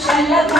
inshallah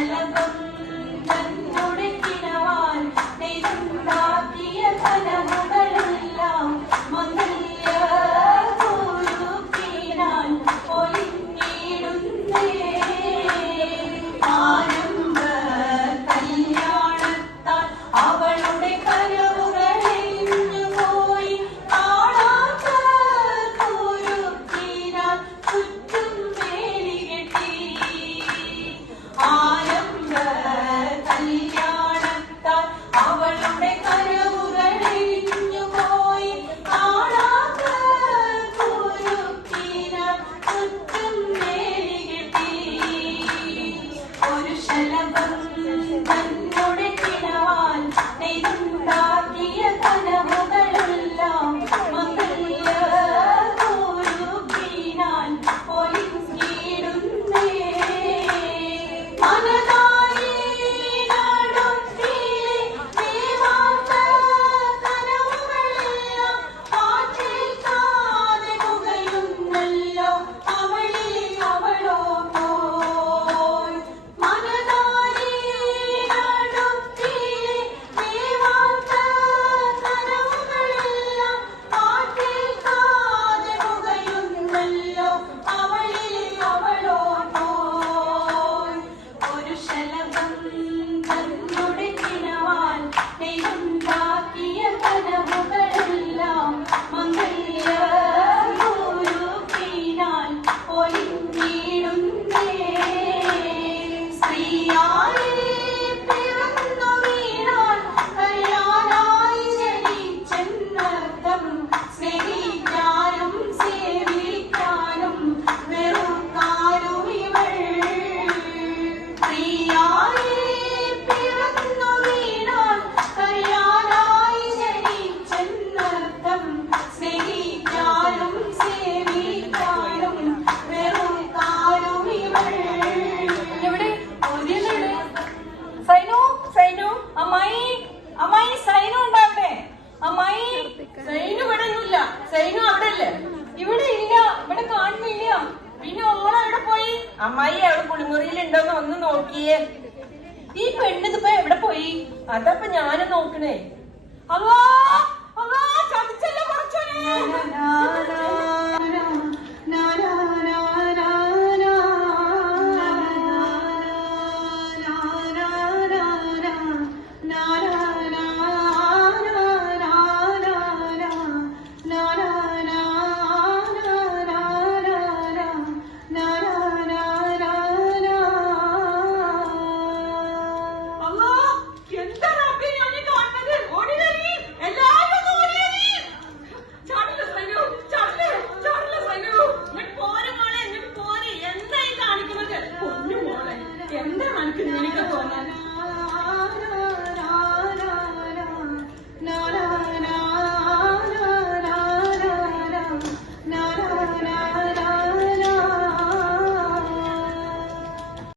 I love അമ്മായി അവിടെ കുളിമുറിയിലുണ്ടോന്ന് ഒന്ന് നോക്കിയേ. ഈ പെണ്ണ് ഇതിപ്പോ എവിടെ പോയി? അതപ്പൊ ഞാൻ നോക്കണേ. അവ അവ ചതിച്ചല്ലോ കുറച്ചു